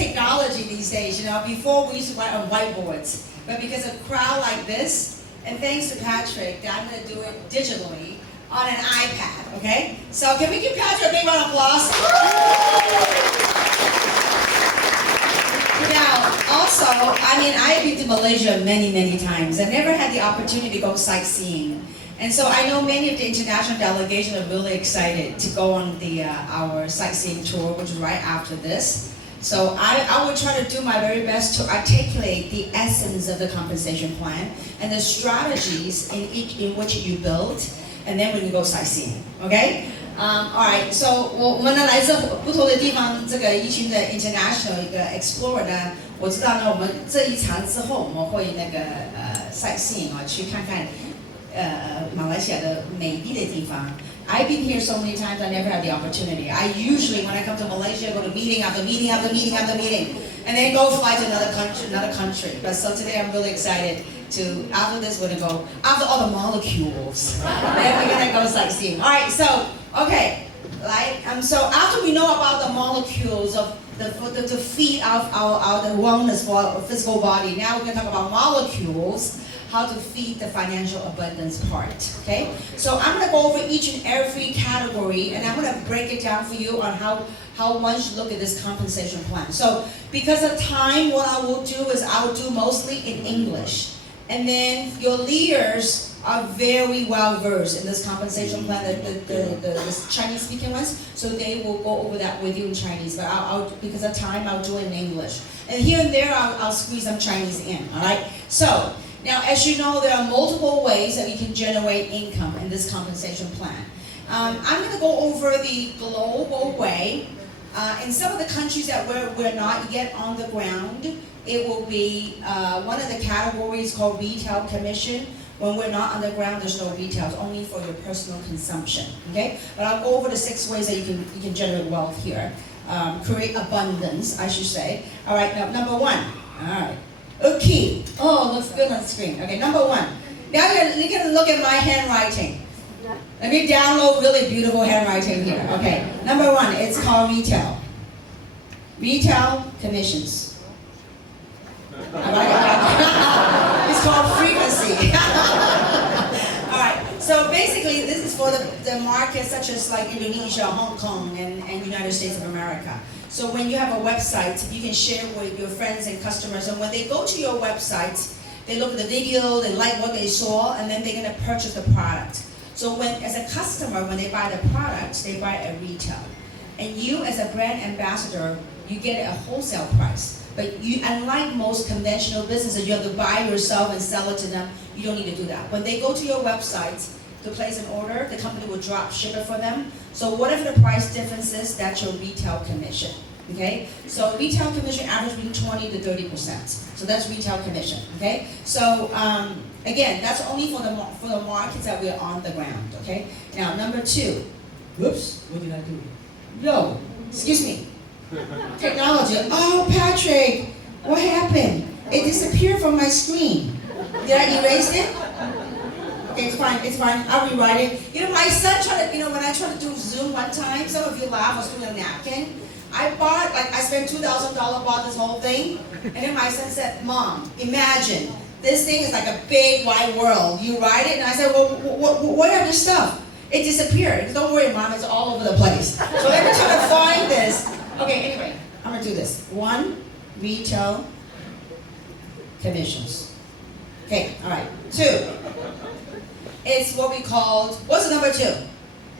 technology these days. Before we used to write on whiteboards, but because of a crowd like this, and thanks to Patrick, I'm going to do it digitally on an iPad, okay? So can we give Patrick a big round of applause? Now, also, I've been to Malaysia many, many times. I never had the opportunity to go sightseeing. And so I know many of the international delegation are really excited to go on our sightseeing tour, which is right after this. So I will try to do my very best to articulate the essence of the compensation plan and the strategies in which you build, and then when you go sightseeing, okay? Alright, so 我们呢来自不同的地方，这个一群的 international 一个 explorer 呢，我知道呢，我们这一场之后，我们会sightseeing 去看看马来西亚的美丽的地方。I've been here so many times, I never had the opportunity. I usually, when I come to Malaysia, go to meeting after meeting after meeting after meeting, and then go fly to another country. But so today I'm really excited to, after this, we're gonna go, after all the molecules, then we're gonna go sightseeing. All right, so, okay, so after we know about the molecules of to feed our the wellness for our physical body, now we're gonna talk about molecules, how to feed the financial abundance part, okay? So I'm going to go over each and every category, and I'm going to break it down for you on how one should look at this compensation plan. So because of time, what I will do is I will do mostly in English. And then your leaders are very well versed in this compensation plan, the Chinese speaking ones, so they will go over that with you in Chinese. But because of time, I'll do it in English. And here and there, I'll squeeze some Chinese in, all right? So, now, as you know, there are multiple ways that we can generate income in this compensation plan. I'm going to go over the global way. In some of the countries that we're not yet on the ground, it will be one of the categories called retail commission. When we're not on the ground, there's no retail. It's only for your personal consumption. Okay? But I'll go over the 6 ways that you can generate wealth here. Create abundance, I should say. All right, now, number 1. All right. Okay. Oh, looks good on the screen. Okay, number 1. Now you're going to look at my handwriting. Let me download really beautiful handwriting here. Okay, number 1, it's called retail. Retail commissions. I like it. It's called frequency. All right, so basically this is for the markets such as like Indonesia, Hong Kong, and United States of America. So when you have a website, you can share with your friends and customers, and when they go to your website, they look at the video, they like what they saw, and then they're going to purchase the product. So as a customer, when they buy the product, they buy at retail. And you as a brand ambassador, you get a wholesale price. But unlike most conventional businesses, you have to buy yourself and sell it to them. You don't need to do that. When they go to your website to place an order, the company will drop ship it for them. So whatever the price difference is, that's your retail commission. Okay? So retail commission average between 20 to 30%. So that's retail commission. Okay? So again, that's only for the markets that we're on the ground. Okay? Now number 2. Whoops, what did I do? No, excuse me. Technology. Oh, Patrick, what happened? It disappeared from my screen. Did I erase it? Okay, it's fine. I'll rewrite it. My son tried to, when I tried to do Zoom one time, some of you laugh, I was doing a napkin. I spent $2,000, bought this whole thing. And then my son said, Mom, imagine, this thing is like a big wide world. You write it? And I said, well, what are this stuff? It disappeared. Don't worry, Mom, it's all over the place. So let me try to find this. Okay, anyway, I'm going to do this. 1, retail commissions. Okay, all right. 2, it's what we called, what's the number 2?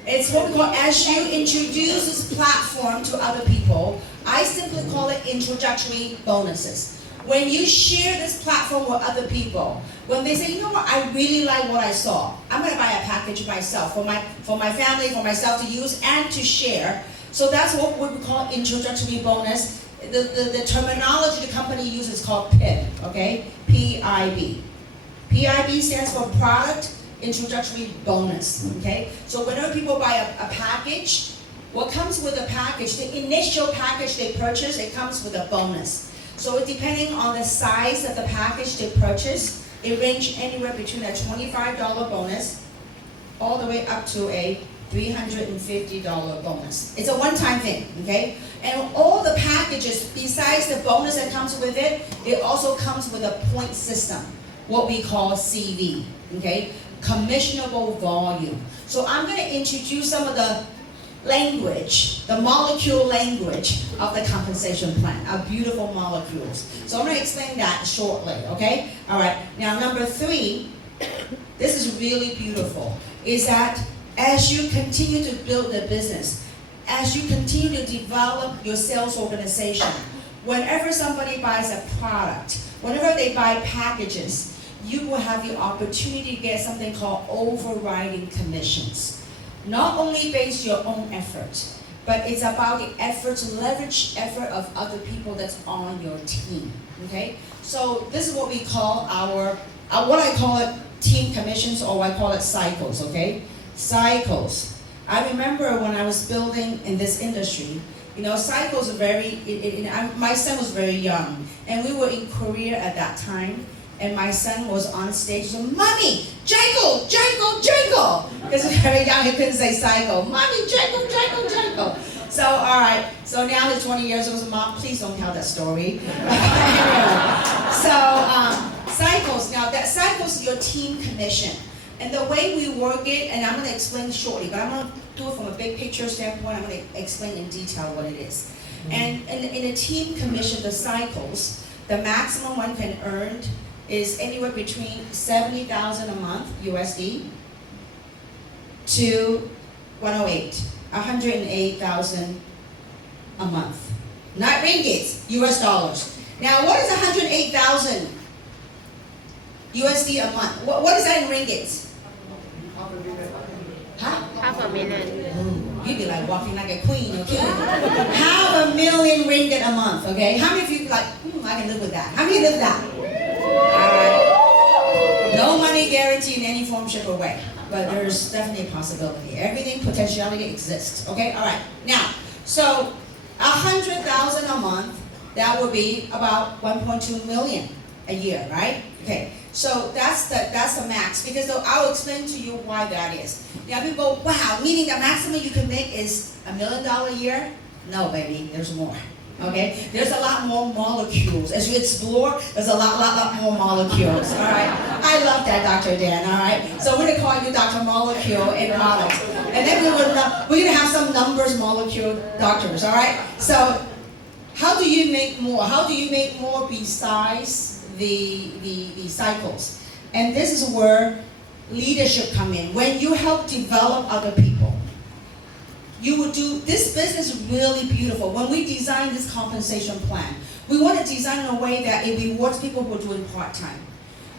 It's what we call, as you introduce this platform to other people, I simply call it introductory bonuses. When you share this platform with other people, when they say, you know what, I really like what I saw, I'm going to buy a package myself for my family, for myself to use and to share. So that's what we call introductory bonus. The terminology the company uses is called PIB, okay? P-I-B. PIB stands for Product Introductory Bonus, okay? So whenever people buy a package, what comes with the package, the initial package they purchase, it comes with a bonus. So depending on the size of the package they purchase, it ranges anywhere between a $25 bonus all the way up to a $350 bonus. It's a one-time thing, okay? And all the packages, besides the bonus that comes with it, it also comes with a point system, what we call CV, okay? Commissionable volume. So I'm going to introduce some of the language, the molecule language of the compensation plan, our beautiful molecules. So I'm going to explain that shortly, okay? All right, now number 3, this is really beautiful, is that as you continue to build the business, as you continue to develop your sales organization, whenever somebody buys a product, whenever they buy packages, you will have the opportunity to get something called overriding commissions. Not only based your own effort, but it's about the efforts, leverage effort of other people that's on your team, okay? So this is what we call our, what I call it team commissions, or I call it cycles, okay? Cycles. I remember when I was building in this industry, you know, cycles are very, my son was very young, and we were in Korea at that time, and my son was on stage, so, Mommy, Jangle, Jangle, Jangle! Because he was very young, he couldn't say cycle. Mommy, Jangle, Jangle, Jangle! So, all right, so now he's 20 years old, so Mom, please don't tell that story. So, cycles, now that cycles is your team commission. And the way we work it, and I'm going to explain shortly, but I'm going to do it from a big picture standpoint. I'm going to explain in detail what it is. And in a team commission, the cycles, the maximum one can earn is anywhere between $70,000 a month USD to 108,000 a month. Not ringgits, US dollars. Now, what is 108,000 USD a month? What is that in ringgits? Huh? $500,000. You'd be like walking like a queen, okay? $500,000 ringgit a month, okay? How many of you like, I can live with that? How many live with that? Alright. No money guarantee in any form, shape, or way. But there's definitely a possibility. Everything, potentiality exists, okay? Alright. Now, so 100,000 a month, that would be about 1.2 million a year, right? Okay. So that's the max, because I'll explain to you why that is. Now people go, wow, meaning the maximum you can make is $1 million a year? No, baby, there's more. Okay? There's a lot more molecules. As you explore, there's a lot more molecules. All right? I love that, Dr. Dan, all right? So we're going to call you Dr. Molecule in products. And then we're going to have some numbers molecule doctors, all right? So how do you make more? How do you make more besides the cycles? And this is where leadership come in. When you help develop other people, you will do, this business is really beautiful. When we design this compensation plan, we want to design in a way that it rewards people who are doing part-time.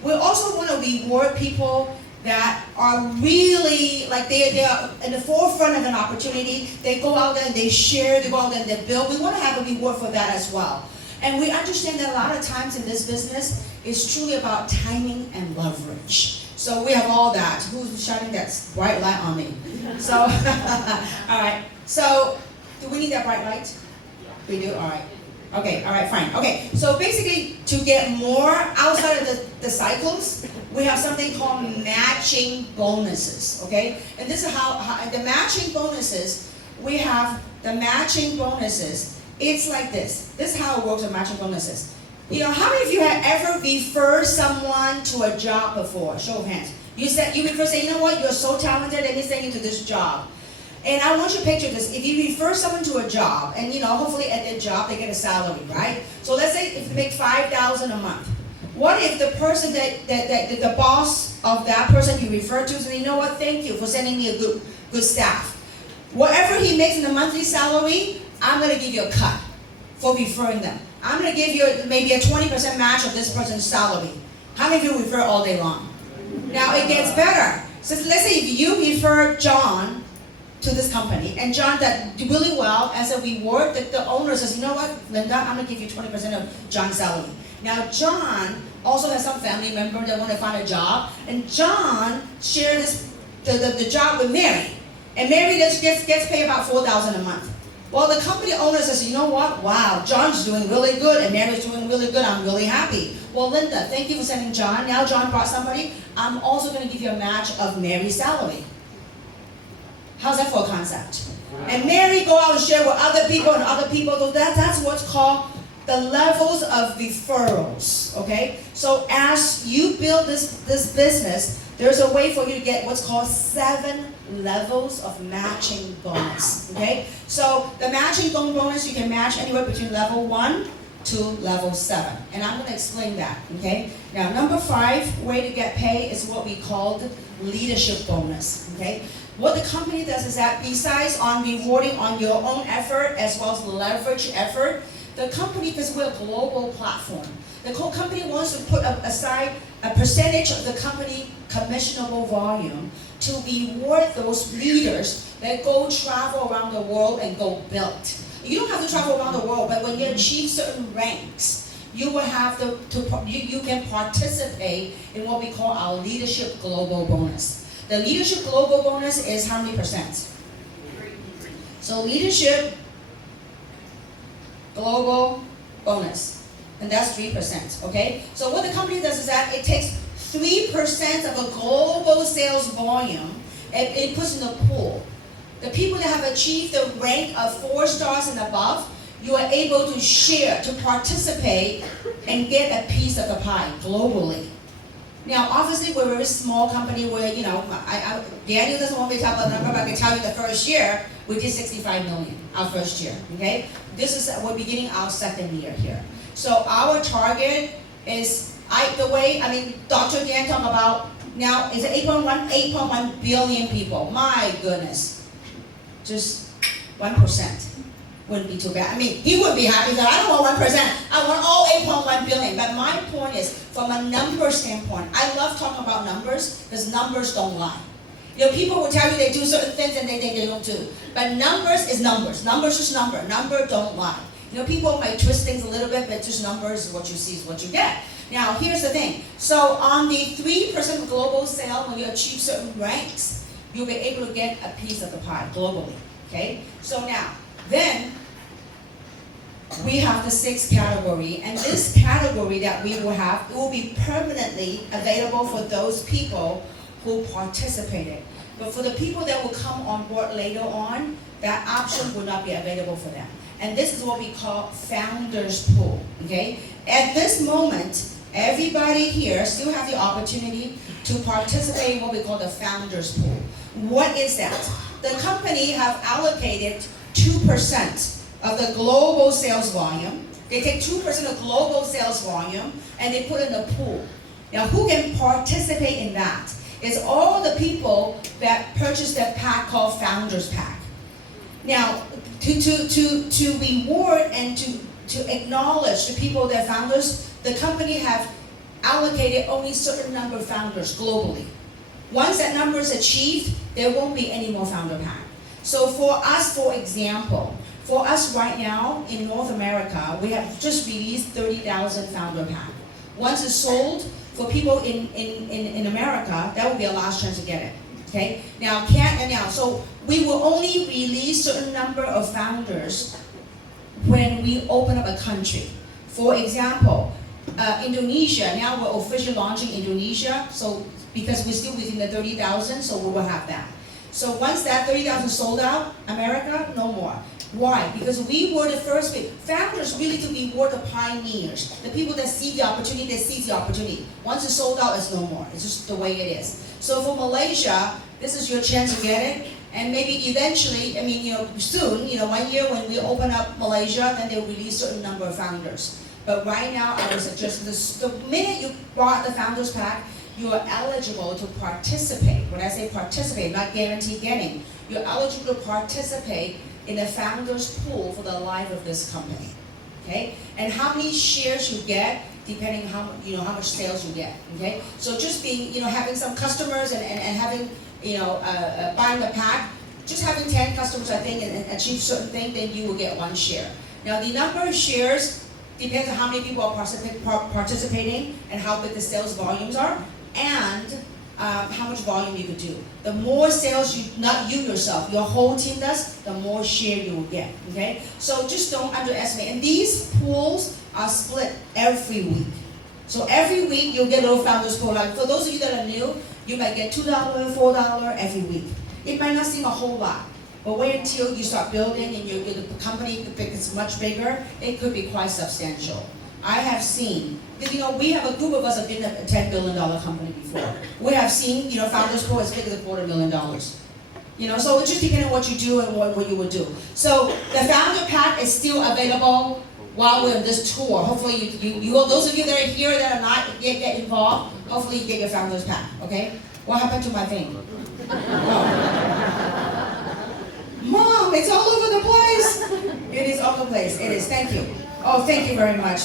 We also want to reward people that are really, like they are in the forefront of an opportunity. They go out there and they share, they go out there and they build. We want to have a reward for that as well. And we understand that a lot of times in this business, it's truly about timing and leverage. So we have all that. Who's shining that bright light on me? So, all right. So, do we need that bright light? We do? All right. Okay, all right, fine. Okay, so basically, to get more outside of the cycles, we have something called matching bonuses, okay? And this is how the matching bonuses, we have the matching bonuses. It's like this. This is how it works with matching bonuses. You know, how many of you have ever referred someone to a job before? Show of hands. You refer, say, you know what, you're so talented, let me send you to this job. And I want you to picture this. If you refer someone to a job, and you know, hopefully at their job they get a salary, right? So let's say if they make $5,000 a month. What if the person that the boss of that person you refer to says, you know what, thank you for sending me a good staff. Whatever he makes in a monthly salary, I'm going to give you a cut for referring them. I'm going to give you maybe a 20% match of this person's salary. How many of you refer all day long? Now it gets better. So let's say if you refer John to this company, and John did really well as a reward, that the owner says, you know what, Linda, I'm going to give you 20% of John's salary. Now John also has some family member that want to find a job, and John shares the job with Mary. And Mary gets paid about $4,000 a month. Well, the company owner says, you know what? Wow, John's doing really good and Mary's doing really good. I'm really happy. Well, Linda, thank you for sending John. Now John brought somebody. I'm also going to give you a match of Mary's salary. How's that for a concept? And Mary go out and share with other people and other people. So that's what's called the levels of referrals, okay? So as you build this business, there's a way for you to get what's called 7 levels of matching bonus, okay? So the matching bonus, you can match anywhere between level 1 to level 7. And I'm gonna explain that, okay? Now, number 5 way to get paid is what we call the leadership bonus, okay? What the company does is that besides on rewarding on your own effort as well as leverage effort, the company, because we're a global platform, the whole company wants to put aside a percentage of the company commissionable volume to reward those leaders that go travel around the world and go build. You don't have to travel around the world, but when you achieve certain ranks, you will have you can participate in what we call our leadership global bonus. The leadership global bonus is how many percent? So leadership global bonus, and that's 3%, okay? So what the company does is that it takes 3% of a global sales volume and it puts in a pool. The people that have achieved the rank of 4 stars and above, you are able to share, to participate, and get a piece of the pie globally. Now, obviously, we're a very small company where, you know, Daniel doesn't want me to talk about the number, but I can tell you the first year, we did 65 million, our first year, okay? We're beginning our 2nd year here. So our target is, Dr. Dan talked about, now, is it 8.1 billion people? My goodness. Just 1%. Wouldn't be too bad. I mean, he wouldn't be happy that I don't want 1%. I want all 8.1 billion. But my point is, from a number standpoint, I love talking about numbers because numbers don't lie. You know, people will tell you they do certain things and they think they don't do. But numbers is numbers. Numbers is number. Number don't lie. You know, people might twist things a little bit, but just numbers, what you see is what you get. Now, here's the thing. So on the 3% global sale, when you achieve certain ranks, you'll be able to get a piece of the pie globally. Okay? So now, then we have the 6th category, and this category that we will have, it will be permanently available for those people who participated. But for the people that will come on board later on, that option will not be available for them. And this is what we call founders pool, okay? At this moment, everybody here still have the opportunity to participate in what we call the founders pool. What is that? The company have allocated 2% of the global sales volume. They take 2% of global sales volume and they put in a pool. Now, who can participate in that? It's all the people that purchased that pack called Founders Pack. Now, to reward and to acknowledge the people that are founders, the company have allocated only a certain number of founders globally. Once that number is achieved, there won't be any more founder pack. So for us, for example, for us right now in North America, we have just released 30,000 founder pack. Once it's sold, for people in America, that will be a last chance to get it. Okay? Now, so we will only release certain number of founders when we open up a country. For example, Indonesia, now we're officially launching Indonesia, so because we're still within the 30,000, so we will have that. So once that 30,000 sold out, America, no more. Why? Because we were the first founders really to reward the pioneers, the people that see the opportunity, that seize the opportunity. Once it's sold out, it's no more. It's just the way it is. So for Malaysia, this is your chance to get it. And maybe eventually, soon, 1 year when we open up Malaysia, then they'll release a certain number of founders. But right now, I would suggest this, the minute you bought the Founders Pack, you are eligible to participate. When I say participate, not guarantee getting, you're eligible to participate in the Founders Pool for the life of this company. Okay? And how many shares you get, depending how much sales you get. Okay? So just being, having some customers and having, buying the pack, just having 10 customers, I think, and achieve certain thing, then you will get 1 share. Now, the number of shares depends on how many people are participating and how big the sales volumes are, and how much volume you could do. The more sales not you yourself, your whole team does, the more share you will get, okay? So just don't underestimate. And these pools are split every week. So every week you'll get a little founders pool. Like for those of you that are new, you might get $2, $4 every week. It might not seem a whole lot, but wait until you start building and the company becomes much bigger, it could be quite substantial. I have seen, because we have a group of us have been a $10 billion company before. We have seen, founders pool as big as $250,000. So it's just depending on what you do and what you would do. So the founder pack is still available while we're on this tour. Hopefully you those of you that are here that are not yet get involved, hopefully you get your founders pack, okay? What happened to my thing? Oh. Mom, it's all over the place. It is all over the place. It is. Thank you. Oh, thank you very much.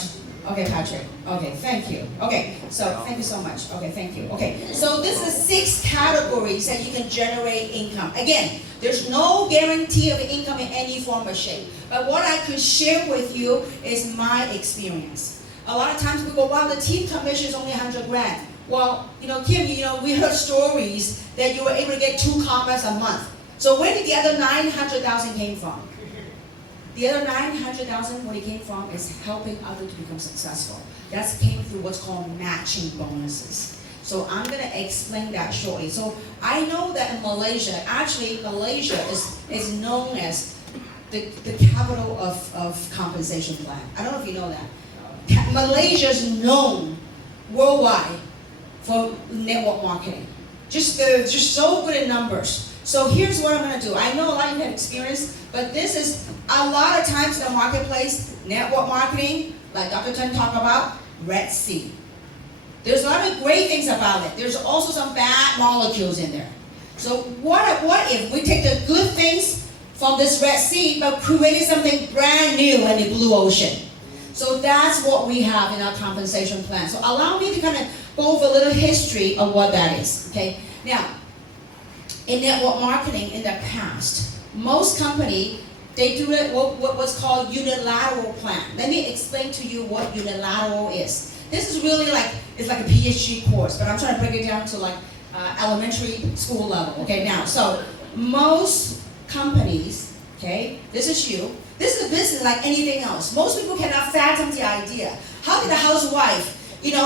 Okay, Patrick. Okay, thank you. Okay, so thank you so much. Okay, thank you. Okay, so this is 6 categories that you can generate income. Again, there's no guarantee of income in any form or shape. But what I could share with you is my experience. A lot of times we go, wow, the team commission is only 100 grand. Well, Kim, we heard stories that you were able to get 2 commas a month. So where did the other 900,000 came from? The other 900,000, where it came from, is helping others to become successful. That came through what's called matching bonuses. So I'm going to explain that shortly. So I know that in Malaysia, actually Malaysia is known as the capital of compensation plan. I don't know if you know that. Malaysia is known worldwide for network marketing. Just so good at numbers. So here's what I'm going to do. I know a lot of you have experience, but this is a lot of times in the marketplace, network marketing, like Dr. Chen talked about, Red Sea. There's a lot of great things about it. There's also some bad molecules in there. So what if we take the good things from this Red Sea, but created something brand new in the blue ocean? So that's what we have in our compensation plan. So allow me to kind of go over a little history of what that is. Okay. Now, in network marketing in the past, most companies, they do what's called unilateral plan. Let me explain to you what unilateral is. This is really it's like a PhD course, but I'm trying to break it down to elementary school level. Okay, now, so most companies, okay, this is you. This is a business like anything else. Most people cannot fathom the idea. How did a housewife,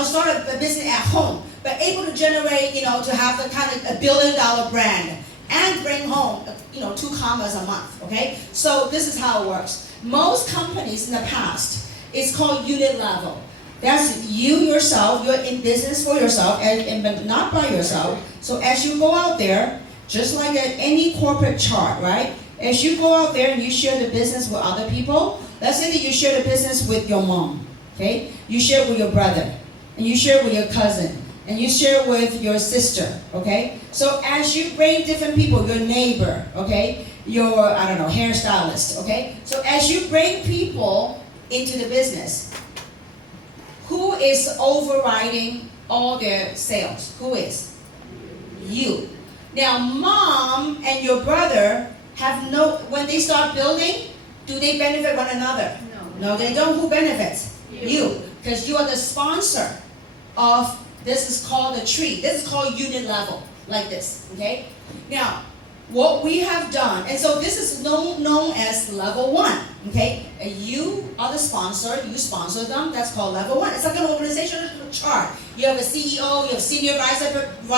start a business at home, but able to generate, to have the kind of $1 billion brand and bring home, 2 commas a month, okay? So this is how it works. Most companies in the past, it's called unit level. That's you yourself, you're in business for yourself, and not by yourself. So as you go out there, just like any corporate chart, right? As you go out there and you share the business with other people, let's say that you share the business with your mom, okay? You share it with your brother, and you share it with your cousin, and you share it with your sister, okay? So as you bring different people, your neighbor, okay? Your, hairstylist, okay? So as you bring people into the business, who is overriding all their sales? Who is? You. Now, mom and your brother when they start building, do they benefit one another? No, they don't. Who benefits? You. Because you are the sponsor of, this is called a tree. This is called unit level, like this, okay? Now, what we have done, and so this is known as level 1, okay? You are the sponsor, you sponsor them, that's called level 1. It's like an organizational chart. You have a CEO, you have senior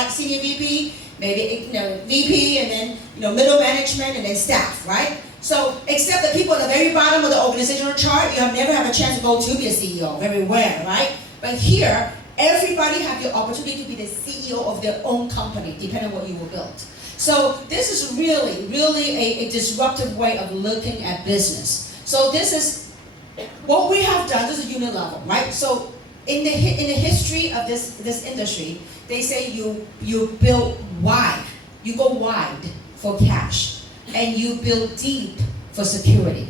senior VP, maybe VP, and then middle management, and then staff, right? So, except the people at the very bottom of the organizational chart, you have never have a chance to go to be a CEO, very rare, right? But here, everybody have the opportunity to be the CEO of their own company, depending on what you will build. So this is really, really a disruptive way of looking at business. So this is what we have done. This is unit level, right? So in the history of this industry, they say you build wide, you go wide for cash, and you build deep for security.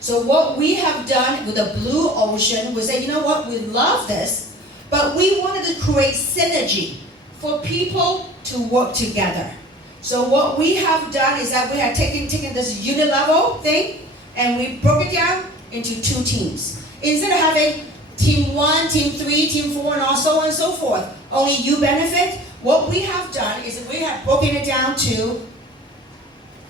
So what we have done with the blue ocean, we say, you know what, we love this, but we wanted to create synergy for people to work together. So what we have done is that we have taken this unit level thing, and we broke it down into 2 teams. Instead of having team 1, team 3, team 4, and so on and so forth, only you benefit, what we have done is we have broken it down to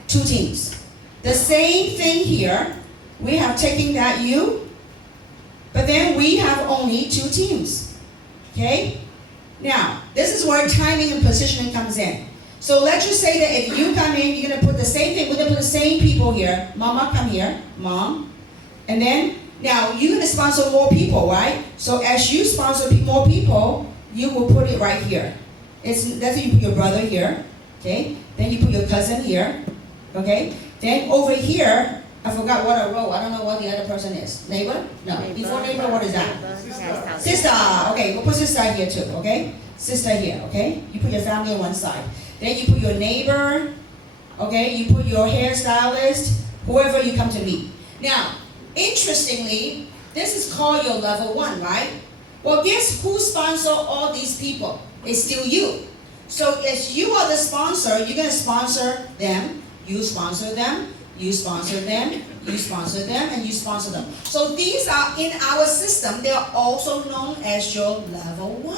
2 teams. The same thing here, we have taken that you, but then we have only 2 teams, okay? Now, this is where timing and positioning comes in. So let's just say that if you come in, you're gonna put the same thing, we're gonna put the same people here. Mama, come here, mom. And then, now you're gonna sponsor more people, right? So as you sponsor more people, you will put it right here. That's you put your brother here, okay? Then you put your cousin here, okay? Then over here, I forgot what I wrote. I don't know what the other person is. Neighbor? No. Before neighbor, what is that? Neighbor. Sister. Okay, we'll put sister here too, okay? Sister here, okay? You put your family on one side. Then you put your neighbor, okay? You put your hairstylist, whoever you come to meet. Now, interestingly, this is called your level 1, right? Well, guess who sponsor all these people? It's still you. So as you are the sponsor, you're gonna sponsor them, you sponsor them, you sponsor them, you sponsor them, and you sponsor them. So these are in our system, they are also known as your level 1.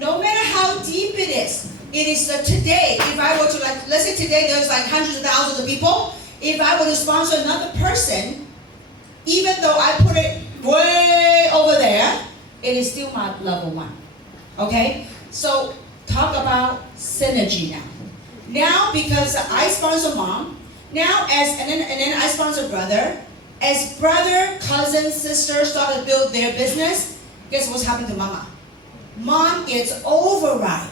No matter how deep it is today, if I were to let's say today there's like hundreds of thousands of people, if I were to sponsor another person, even though I put it way over there, it is still my level 1. Okay? So talk about synergy now. Now because I sponsor mom, now and then I sponsor brother. As brother, cousin, sister start to build their business, guess what's happened to mama? Mom gets override.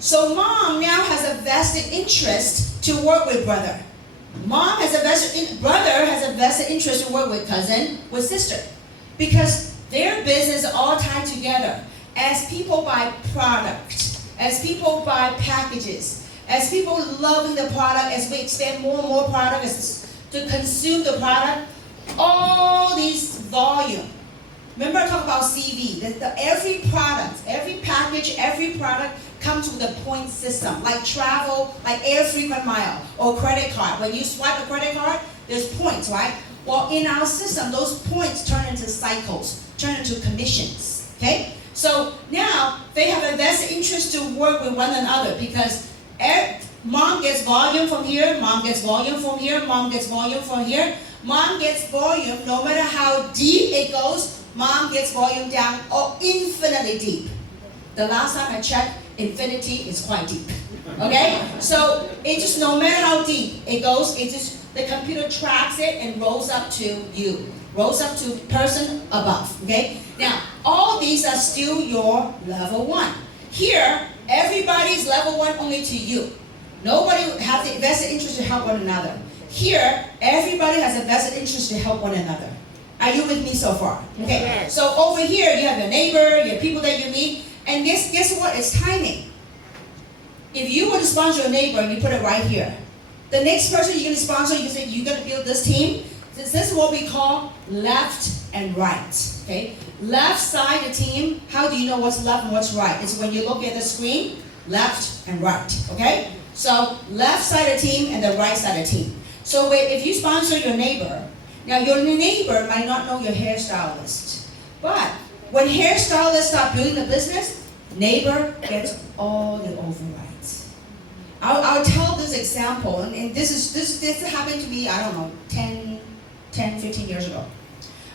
So mom now has a vested interest to work with brother. Brother has a vested interest to work with cousin, with sister. Because their business is all tied together. As people buy product, as people buy packages, as people loving the product, as we expand more and more product to consume the product, all these volume. Remember I talked about CV, every product, every package, every product comes with a point system, like travel, like air frequent mile, or credit card. When you swipe a credit card, there's points, right? Well, in our system, those points turn into cycles, turn into commissions, okay? So now, they have a vested interest to work with one another because mom gets volume from here, mom gets volume from here, mom gets volume from here. Mom gets volume, no matter how deep it goes, mom gets volume down infinitely deep. The last time I checked, infinity is quite deep. Okay? So it just, no matter how deep it goes, the computer tracks it and rolls up to you. Rolls up to person above. Okay? Now, all these are still your level 1. Here, everybody's level 1 only to you. Nobody has the vested interest to help one another. Here, everybody has a vested interest to help one another. Are you with me so far? Okay. Yes. So over here, you have your neighbor, your people that you meet, and guess what? It's timing. If you were to sponsor your neighbor and you put it right here, the next person you're going to sponsor, you say you're going to build this team. This is what we call left and right. Okay. Left side of the team. How do you know what's left and what's right? It's when you look at the screen, left and right. Okay. So left side of the team and the right side of the team. So if you sponsor your neighbor, now your neighbor might not know your hairstylist, but when hairstylists start building a business, neighbor gets all the overrides. I'll tell this example, and this happened to me, I don't know, 10, 15 years ago.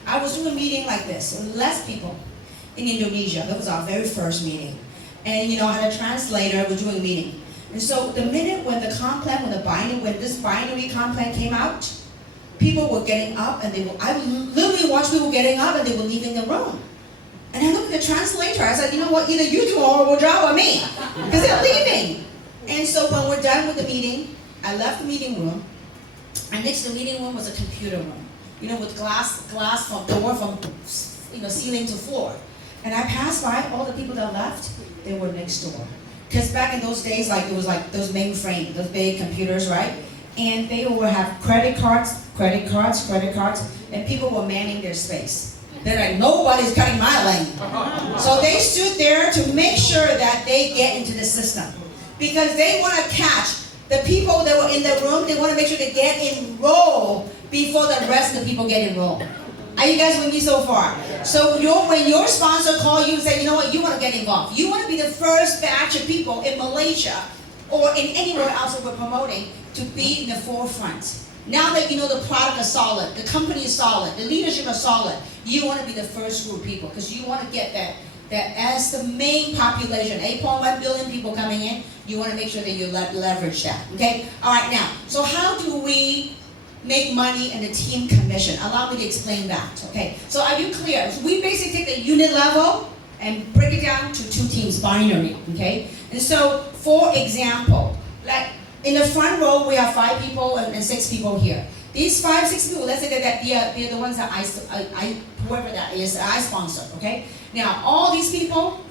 I was doing a meeting like this with less people in Indonesia. That was our very first meeting. And I had a translator, we're doing a meeting. And so the minute when this binary comp plan came out, people were getting up and I literally watched people getting up and they were leaving the room. And I looked at the translator, I said, you know what, either you do a horrible job or me, because they're leaving. And so when we're done with the meeting, I left the meeting room, and next to the meeting room was a computer room, with glass from door from ceiling to floor. And I passed by all the people that left, they were next door. Because back in those days, it was like those mainframe, those big computers, right? And they would have credit cards, and people were manning their space. They're like, nobody's cutting my lane. So they stood there to make sure that they get into the system. Because they want to catch the people that were in the room, they want to make sure they get enrolled before the rest of the people get enrolled. Are you guys with me so far? So when your sponsor calls you and say, you know what, you want to get involved. You want to be the first batch of people in Malaysia or in anywhere else that we're promoting to be in the forefront. Now that you know the product is solid, the company is solid, the leadership is solid, you want to be the first group of people because you want to get that as the main population, 8.1 billion people coming in, you want to make sure that you leverage that, okay? All right, now, so how do we make money in the team commission? Allow me to explain that, okay? So are you clear? So we basically take the unit level and break it down to two teams, binary, okay? And so, for example, like in the front row, we have 5 people and 6 people here. These 5, 6 people, let's say that they're the ones that whoever that is, I sponsor, okay? Now, all these people,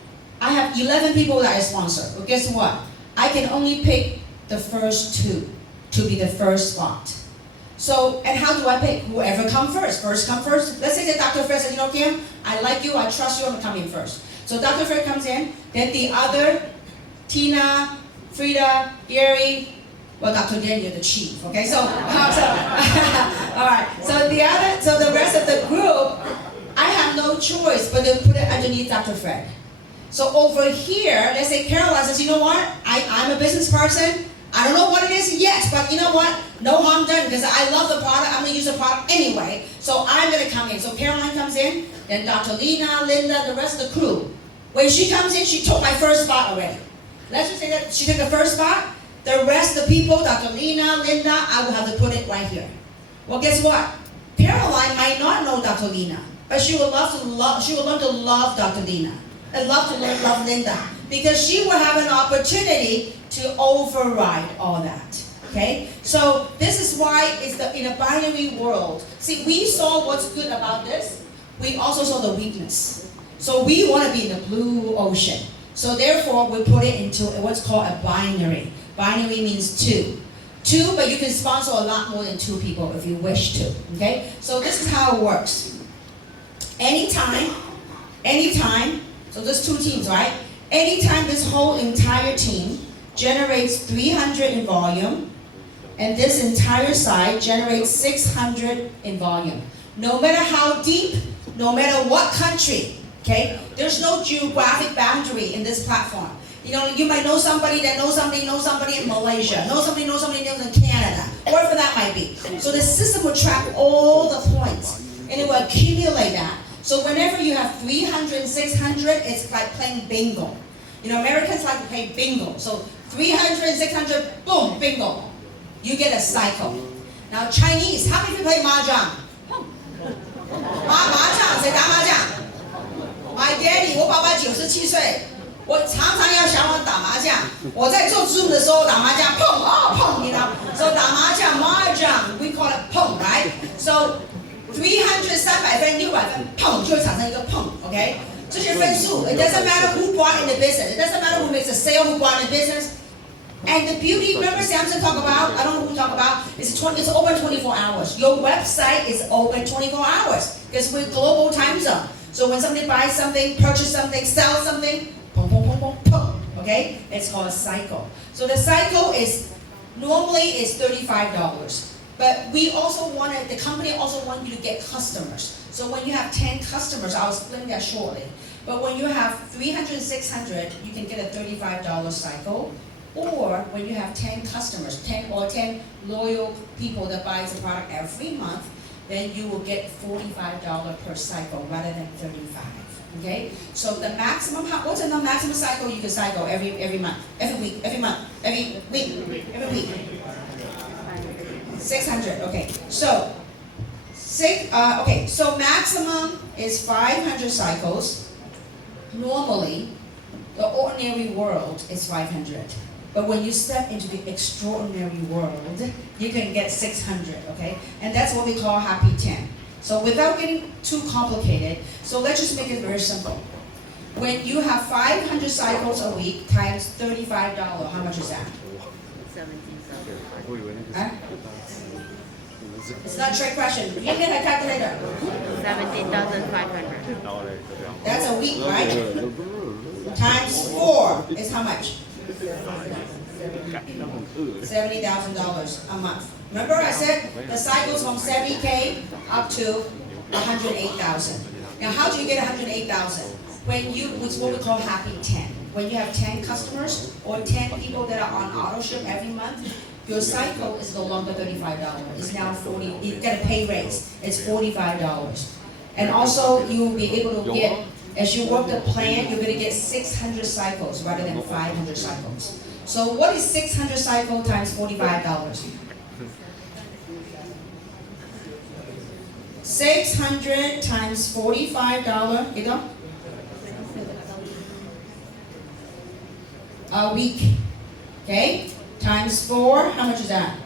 I have 11 people that I sponsor. Well, guess what? I can only pick the first 2 to be the first spot. So, and how do I pick? Whoever come first come first. Let's say that Dr. Fred says, you know, Kim, I like you, I trust you, I'm coming first. So Dr. Fred comes in, then the other, Tina, Frida, Gary, well, Dr. Dan, you're the chief, okay? So, all right. So the rest of the group, I have no choice but to put it underneath Dr. Fred. So over here, let's say Caroline says, you know what? I'm a business person. I don't know what it is yet, but you know what? No harm done because I love the product. I'm gonna use the product anyway. So I'm gonna come in. So Caroline comes in, then Dr. Lena, Linda, the rest of the crew. When she comes in, she took my first spot already. Let's just say that she took the first spot. The rest of the people, Dr. Lena, Linda, I will have to put it right here. Well, guess what? Caroline might not know Dr. Lena, but she would learn to love Dr. Lena and love Linda because she will have an opportunity to override all that. Okay? So this is why it's in a binary world. See, we saw what's good about this. We also saw the weakness. So we want to be in the blue ocean. So therefore, we put it into what's called a binary. Binary means 2. 2, but you can sponsor a lot more than 2 people if you wish to. Okay? So this is how it works. Anytime, so there's 2 teams, right? Anytime this whole entire team generates 300 in volume, and this entire side generates 600 in volume. No matter how deep, no matter what country, okay? There's no geographic boundary in this platform. You know, you might know somebody that knows somebody in Malaysia, knows somebody in Canada, wherever that might be. So the system will track all the points, and it will accumulate that. So whenever you have 300 and 600, it's like playing bingo. You know, Americans like to play bingo. So 300 and 600, boom, bingo. You get a cycle. Now Chinese, how many people play mahjong? mahjong, 谁打麻将 ？My daddy， 我爸爸97岁。我常常要想我打麻将，我在做 Zoom 的时候打麻将，碰哦碰，你知道 ，so 打麻将 we call it 碰 ，right？ So 300 300分600分碰就会产生一个碰 ，OK？ 这些分数 ，it doesn't matter who brought in the business, it doesn't matter who makes a sale, who brought in the business. And the beauty, remember Samson talk about, I don't know who talk about, it's open 24 hours. Your website is open 24 hours because we're global time zone. So when somebody buys something, purchase something, sell something, pum, pum, pum, pum, pum, okay? It's called a cycle. So the cycle is, normally is $35. But we also wanted, the company also want you to get customers. So when you have 10 customers, I'll explain that shortly. But when you have 300, 600, you can get a $35 cycle. Or when you have 10 customers, 10 loyal people that buys the product every month, then you will get $45 per cycle rather than 35. Okay? So the maximum, what's the maximum cycle you can cycle every month, every week, every month, every week, every week? 600. Okay. So so maximum is 500 cycles. Normally, the ordinary world is 500. But when you step into the extraordinary world, you can get 600, okay? And that's what we call happy 10. So without getting too complicated, so let's just make it very simple. When you have 500 cycles a week times $35, how much is that? 17,500. Huh? It's not a trick question. You get a calculator. 17,500. That's a week, right? Times 4 is how much? $70,000 a month. Remember I said the cycles from 70K up to 108,000. Now how do you get 108,000? When you, it's what we call happy 10. When you have 10 customers or 10 people that are on auto ship every month, your cycle is no longer $35. It's now 40. You get a pay raise. It's $45. And also you will be able to get As you work the plan, you're gonna get 600 cycles rather than 500 cycles. So what is 600 cycle times $45? 600 times $45, you know? A week, okay? Times 4, how much is that?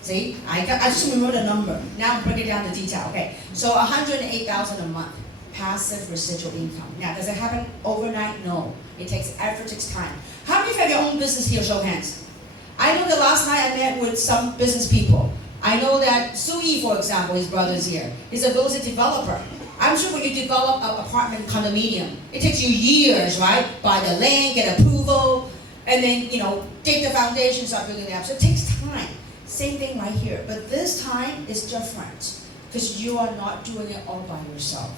See, I just remember the number. Now I'm breaking down the detail. Okay, so 108,000 a month, passive residual income. Now, does it happen overnight? No. It takes effort, takes time. How many of you have your own business here? Show hands. I know that last night I met with some business people. I know that Sui, for example, his brother is here. He's a real estate developer. I'm sure when you develop an apartment condominium, it takes you years, right? Buy the land, get approval, and then, dig the foundation, start building it up. So it takes time. Same thing right here. But this time is different because you are not doing it all by yourself.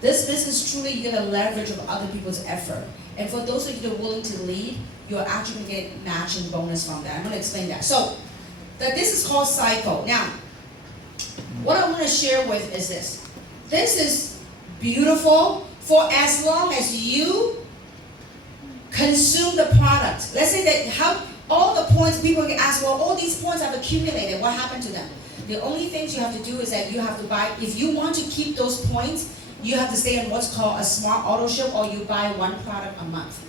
This business truly you get a leverage of other people's effort. And for those of you that are willing to lead, you're actually going to get matching bonus from that. I'm going to explain that. So, this is called cycle. Now, what I want to share with is this. This is beautiful for as long as you consume the product. Let's say that all the points, people can ask, well, all these points have accumulated. What happened to them? The only things you have to do is that you have to buy, if you want to keep those points, you have to stay on what's called a smart auto ship, or you buy one product a month.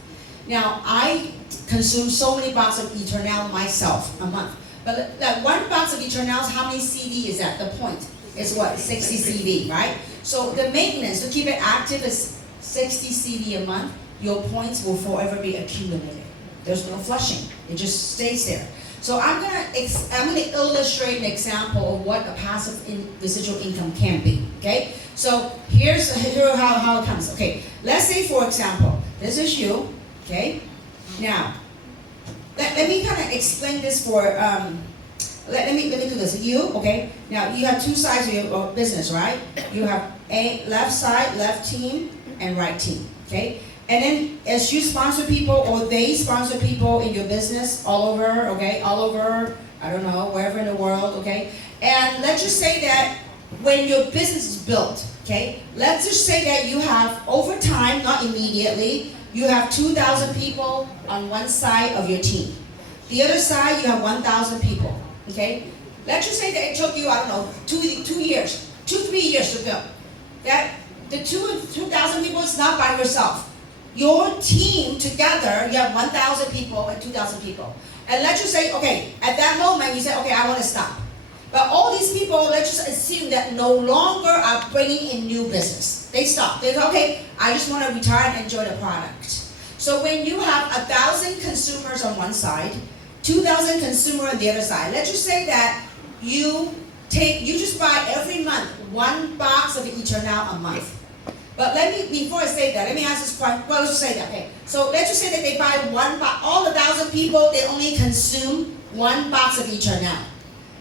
Now, I consume so many boxes of Eternal myself a month. But that one box of Eternals, how many CD is that? The point is what? 60 CD, right? So the maintenance to keep it active is 60 CD a month. Your points will forever be accumulated. There's no flushing. It just stays there. So I'm gonna illustrate an example of what a passive residual income can be. Okay. So here how it comes. Okay. Let's say for example, this is you. Okay. Now, let me kind of explain this for. Let me do this. You, okay? Now you have two sides of your business, right? You have a left side, left team, and right team. Okay. And then as you sponsor people or they sponsor people in your business all over, okay, all over, I don't know, wherever in the world, okay? And let's just say that when your business is built, okay, let's just say that you have over time, not immediately, you have 2,000 people on one side of your team. The other side, you have 1,000 people, okay? Let's just say that it took you, I don't know, 3 years to build. That the 2,000 people is not by yourself. Your team together, you have 1,000 people and 2,000 people. And let's just say, okay, at that moment you say, okay, I want to stop. But all these people, let's just assume that no longer are bringing in new business. They stop. They say, okay, I just want to retire and enjoy the product. So when you have 1,000 consumers on one side, 2,000 consumers on the other side, let's just say that you just buy every month one box of Eternal a month. But before I say that, let me ask this question. Well, let's just say that, okay. So let's just say that they buy one box, all the 1,000 people, they only consume one box of Eternal.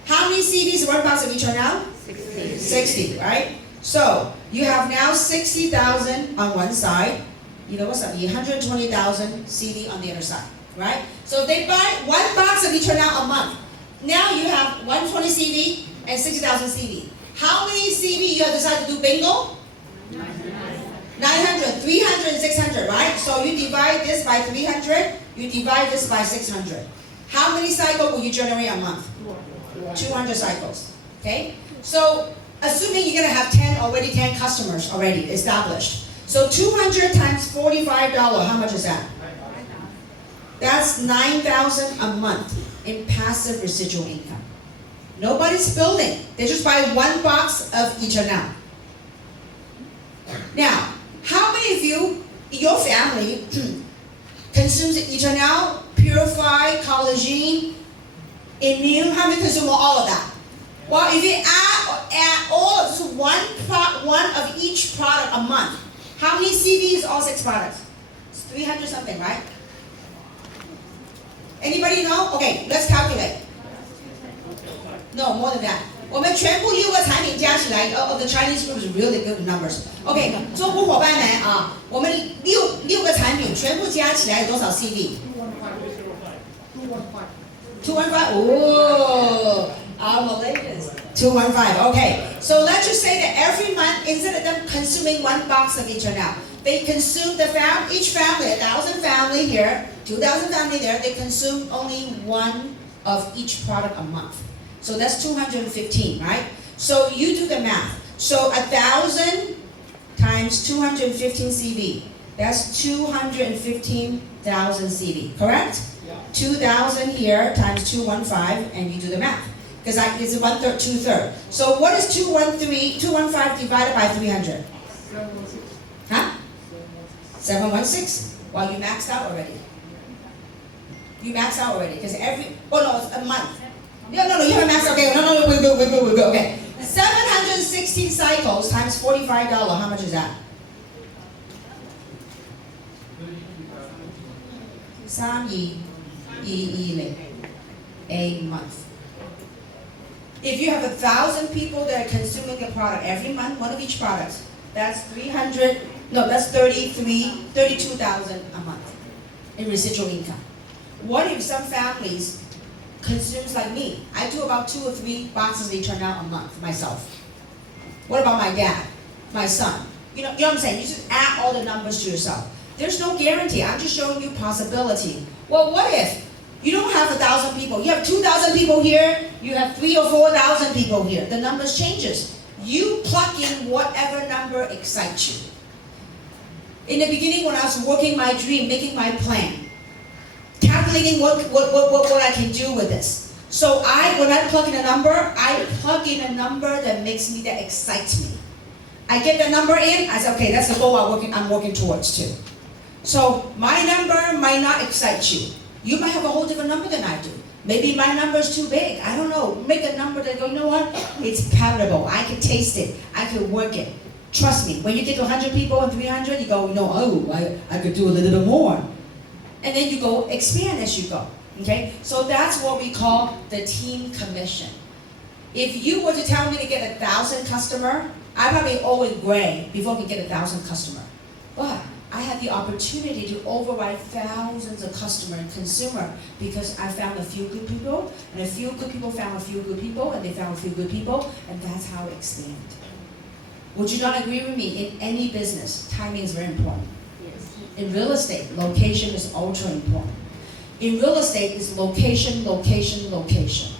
How many CDs one box of Eternal? 60. 60, right? So you have now 60,000 on one side. You know what's up? 120,000 CD on the other side, right? So they buy one box of Eternal a month. Now you have 120 CD and 60,000 CD. How many CD you have decided to do bingo? 900, 300, and 600, right? So you divide this by 300, you divide this by 600. How many cycles will you generate a month? 200 cycles, okay? So assuming you're gonna have 10 customers already established. So 200 times $45, how much is that? That's 9,000 a month in passive residual income. Nobody's building. They just buy one box of Eternal. Now, how many of you, your family, consumes Eternal, Purify, Collagen, Immune? How many consume all of that? Well, if you add all of this, one of each product a month, how many CDs? All 6 products? It's 300 something, right? Anybody know? Okay, let's calculate. No, more than that. 我们全部6个产品加起来 the Chinese group is really good numbers. OK， 中国伙伴们啊，我们六个产品全部加起来有多少 CD？ 215. Oh, our Malaysians. 215. OK， So let's just say that every month, instead of them consuming one box of Eternal, they consume each family, 1,000 family here, 2,000 family there, they consume only one of each product a month. So that's 215, right? So you do the math. So 1,000 times 215 CV, that's 215,000 CV, correct? Yeah. 2,000 here times 215, and you do the math. Because it's 1/3, 2/3. So what is 215 divided by 300? 716. Huh? 716? Well, you maxed out already. You maxed out already, because no, it's a month. No, you haven't maxed out. Okay, no, we're good. Okay. 716 cycles times $45, how much is that? 3210 a month. If you have 1,000 people that are consuming the product every month, one of each product, that's 32,000 a month in residual income. What if some families consumes like me? I do about 2 or 3 boxes of Eternal a month myself. What about my dad, my son? You know what I'm saying? You just add all the numbers to yourself. There's no guarantee. I'm just showing you possibility. Well, what if you don't have 1,000 people? You have 2,000 people here. You have 3,000 or 4,000 people here. The numbers changes. You plug in whatever number excites you. In the beginning, when I was working my dream, making my plan, calculating what I can do with this. So when I plug in a number, I plug in a number that excites me. I get the number in, I say, okay, that's the goal I'm working towards too. So my number might not excite you. You might have a whole different number than I do. Maybe my number is too big. I don't know. Make a number that go, you know what? It's palatable. I can taste it. I can work it. Trust me, when you get to 100 people and 300, you go, I could do a little bit more. And then you go expand as you go. Okay? So that's what we call the team commission. If you were to tell me to get 1,000 customer, I probably owe it gray before I can get 1,000 customer. But I had the opportunity to override thousands of customer and consumer because I found a few good people, and a few good people found a few good people, and they found a few good people, and that's how it expanded. Would you not agree with me? In any business, timing is very important. Yes. In real estate, location is ultra important. In real estate, it's location, location, location.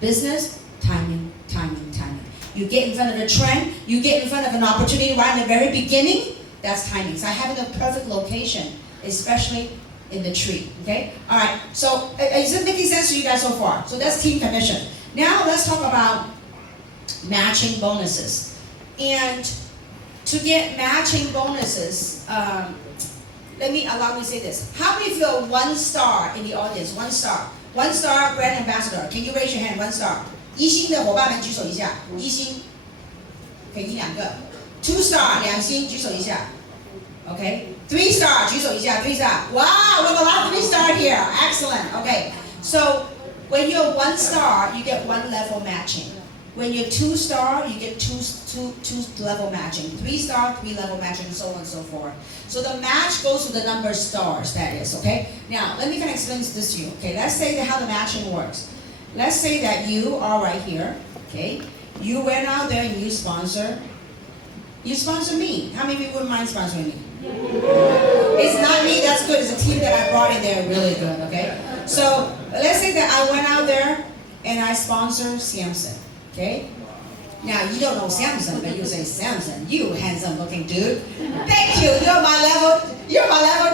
Business, timing, timing, timing. You get in front of a trend, you get in front of an opportunity right in the very beginning, that's timing. So having a perfect location, especially in the tree, okay? All right, so is it making sense to you guys so far? So that's team commission. Now let's talk about matching bonuses. And to get matching bonuses, allow me to say this. How many feel 1 star in the audience? 1 star. 1 star brand ambassador. Can you raise your hand? 1 star. 1星的伙伴们举手一下。1星，可以1、2个。2 star 2星举手一下。Okay. 3 star 举手一下。3 star. Wow, we have a lot of 3 star here. Excellent. Okay. So when you're 1 star, you get 1 level matching. When you're 2 star, you get two level matching. 3 star, 3 level matching, and so on and so forth. So the match goes to the number of stars, that is, okay? Now, let me kind of explain this to you, okay? Let's say how the matching works. Let's say that you are right here, okay? You went out there and you sponsor me. How many of you wouldn't mind sponsoring me? It's not me, that's good. It's a team that I brought in there, really good, okay? So, let's say that I went out there and I sponsor Samson. Okay? Now, you don't know Samson, but you say, Samson, you handsome looking dude. Thank you, you're my level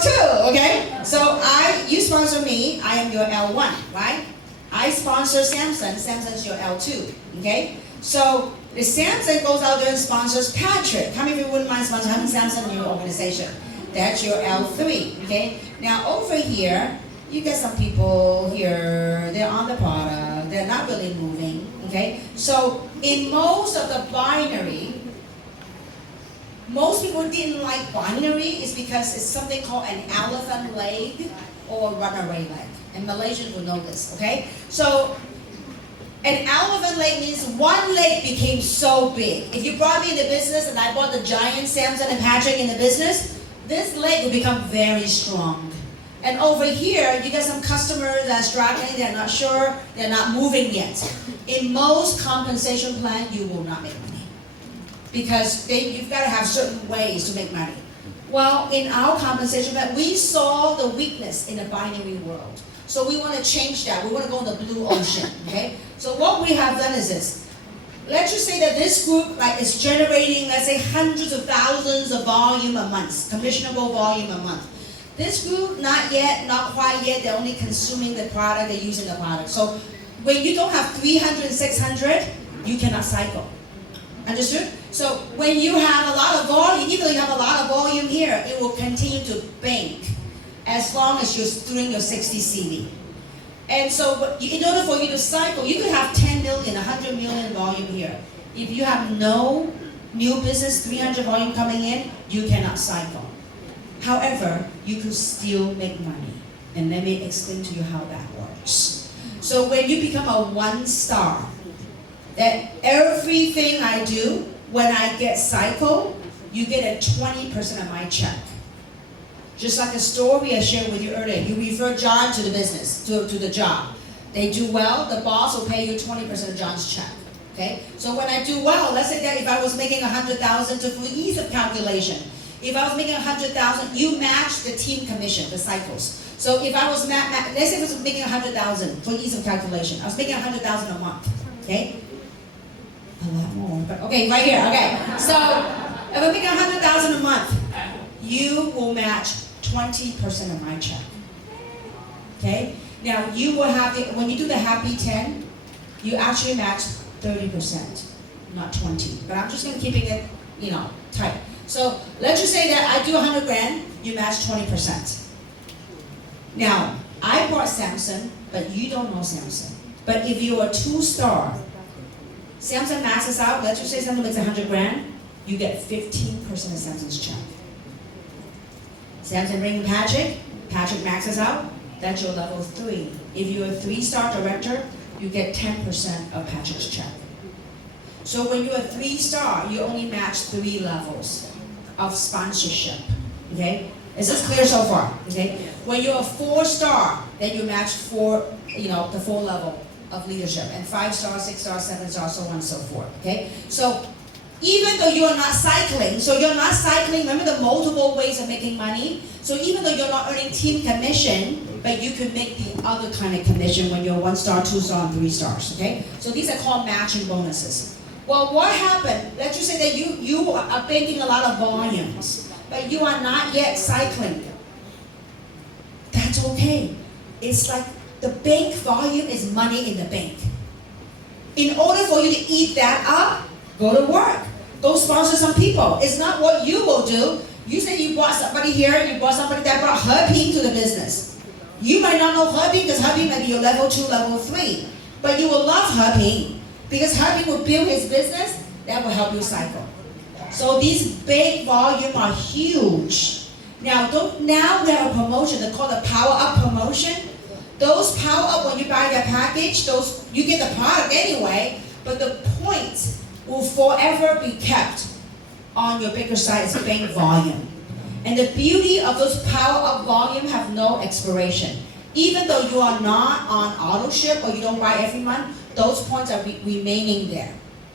2, okay? So you sponsor me, I am your L1, right? I sponsor Samson, Samson's your L2, okay? So the Samson goes out there and sponsors Patrick. How many of you wouldn't mind sponsoring Samson in your organization? That's your L3, okay? Now over here, you get some people here, they're on the product, they're not really moving, okay? So in most of the binary, most people didn't like binary is because it's something called an elephant leg or runaway leg. And Malaysians will know this, okay? So an elephant leg means one leg became so big. If you brought me in the business and I bought the giant Samson and Patrick in the business, this leg will become very strong. And over here, you get some customers that are struggling, they're not sure, they're not moving yet. In most compensation plan, you will not make money. because you've got to have certain ways to make money. Well, in our compensation plan, we saw the weakness in the binary world. So we want to change that. We want to go in the blue ocean, okay? So what we have done is this. Let's just say that this group is generating, let's say, hundreds of thousands of volume a month, commissionable volume a month. This group, not yet, not quite yet, they're only consuming the product, they're using the product. So when you don't have 300 and 600, you cannot cycle. Understood? So when you have a lot of volume, even though you have a lot of volume here, it will continue to bank as long as you're doing your 60 CV. And so in order for you to cycle, you could have 10 million, 100 million volume here. If you have no new business, 300 volume coming in, you cannot cycle. However, you could still make money. And let me explain to you how that works. So when you become a 1-star, that everything I do, when I get cycle, you get a 20% of my check. Just like a story I shared with you earlier, you refer John to the business, to the job. They do well, the boss will pay you 20% of John's check. Okay? So when I do well, let's say that if I was making 100,000 for ease of calculation, if I was making 100,000, you match the team commission, the cycles. So if I was, let's say I was making 100,000 for ease of calculation, I was making 100,000 a month. Okay? A lot more, but okay, right here, okay. So if I'm making 100,000 a month, you will match 20% of my check. Okay? Now you will have, when you do the happy 10, you actually match 30%, not 20. But I'm just gonna keeping it, tight. So let's just say that I do 100 grand, you match 20%. Now, I bought Samsung, but you don't know Samsung. But if you're a 2-star, Samsung maxes out, let's just say Samsung makes 100 grand, you get 15% of Samsung's check. Samsung bringing Patrick maxes out, that's your level 3. If you're a 3-star director, you get 10% of Patrick's check. So when you're a 3-star, you only match 3 levels of sponsorship. Okay? Is this clear so far? Okay? When you're a 4-star, then you match the 4 level of leadership, and 5-star, 6-star, 7-star, so on and so forth. Okay? So even though you're not cycling, remember the multiple ways of making money? So even though you're not earning team commission, but you can make the other kind of commission when you're 1-star, 2-star, and 3 stars. Okay? So these are called matching bonuses. Well, what happened? Let's just say that you are banking a lot of volumes, but you are not yet cycling. That's okay. It's like the bank volume is money in the bank. In order for you to eat that up, go to work. Go sponsor some people. It's not what you will do. You say you brought somebody here, you brought somebody that brought Heping to the business. You might not know Heping because Heping might be your level 2, level 3. But you will love Heping because Heping will build his business that will help you cycle. So these big volume are huge. Now we have a promotion, they call the Power Up promotion. Those Power Up, when you buy their package, you get the product anyway, but the points will forever be kept on your bigger size bank volume. And the beauty of those Power Up volume have no expiration. Even though you are not on auto ship or you don't buy every month, those points are remaining there.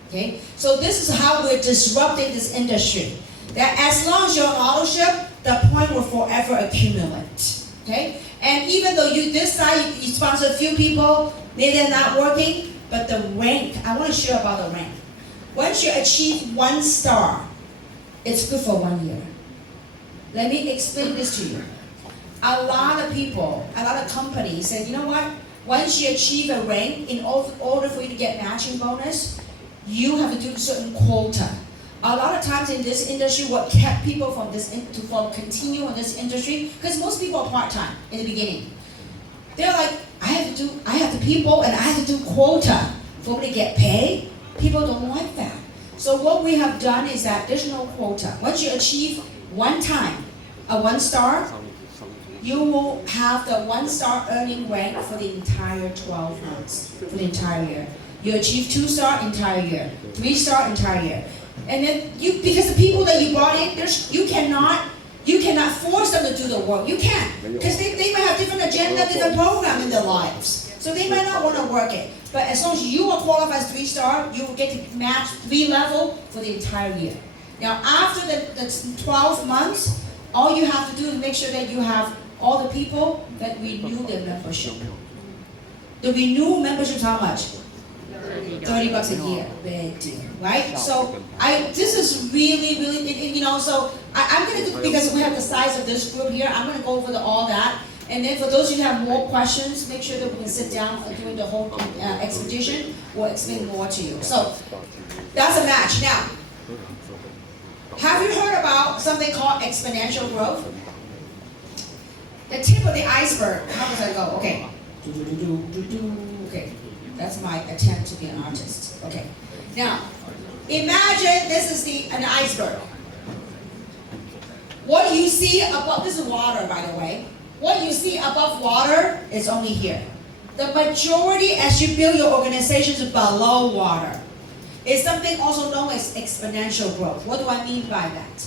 Okay? So this is how we're disrupting this industry. That as long as you're on auto ship, the point will forever accumulate. Okay? And even though this side, you sponsor a few people, maybe they're not working, but the rank, I want to share about the rank. Once you achieve 1 star, it's good for 1 year. Let me explain this to you. A lot of people, a lot of companies said, you know what? Once you achieve a rank, in order for you to get matching bonus, you have to do a certain quota. A lot of times in this industry, what kept people from continue in this industry, because most people are part-time in the beginning. They're like, I have the people and I have to do quota for me to get paid. People don't like that. So what we have done is that there's no quota. Once you achieve 1 time a 1 star, you will have the 1 star earning rank for the entire 12 months, for the entire year. You achieve 2 star, entire year. 3 star, entire year. And then because the people that you brought in, you cannot force them to do the work. You can't, because they might have different agenda, different program in their lives. So they might not want to work it. But as long as you are qualified as 3-star, you will get to match 3 level for the entire year. Now after the 12 months, all you have to do is make sure that you have all the people that renew their membership. The renewal membership is how much? $30 a year, big deal, right? So this is really, so I'm gonna do, because we have the size of this group here, I'm gonna go over all that. And then for those of you who have more questions, make sure that we can sit down during the whole expedition. We'll explain more to you. So that's a match. Now, have you heard about something called exponential growth? The tip of the iceberg. How does that go? Okay. Okay. That's my attempt to be an artist. Okay. Now, imagine this is an iceberg. What you see above, this is water, by the way. What you see above water is only here. The majority, as you build your organizations below water, is something also known as exponential growth. What do I mean by that?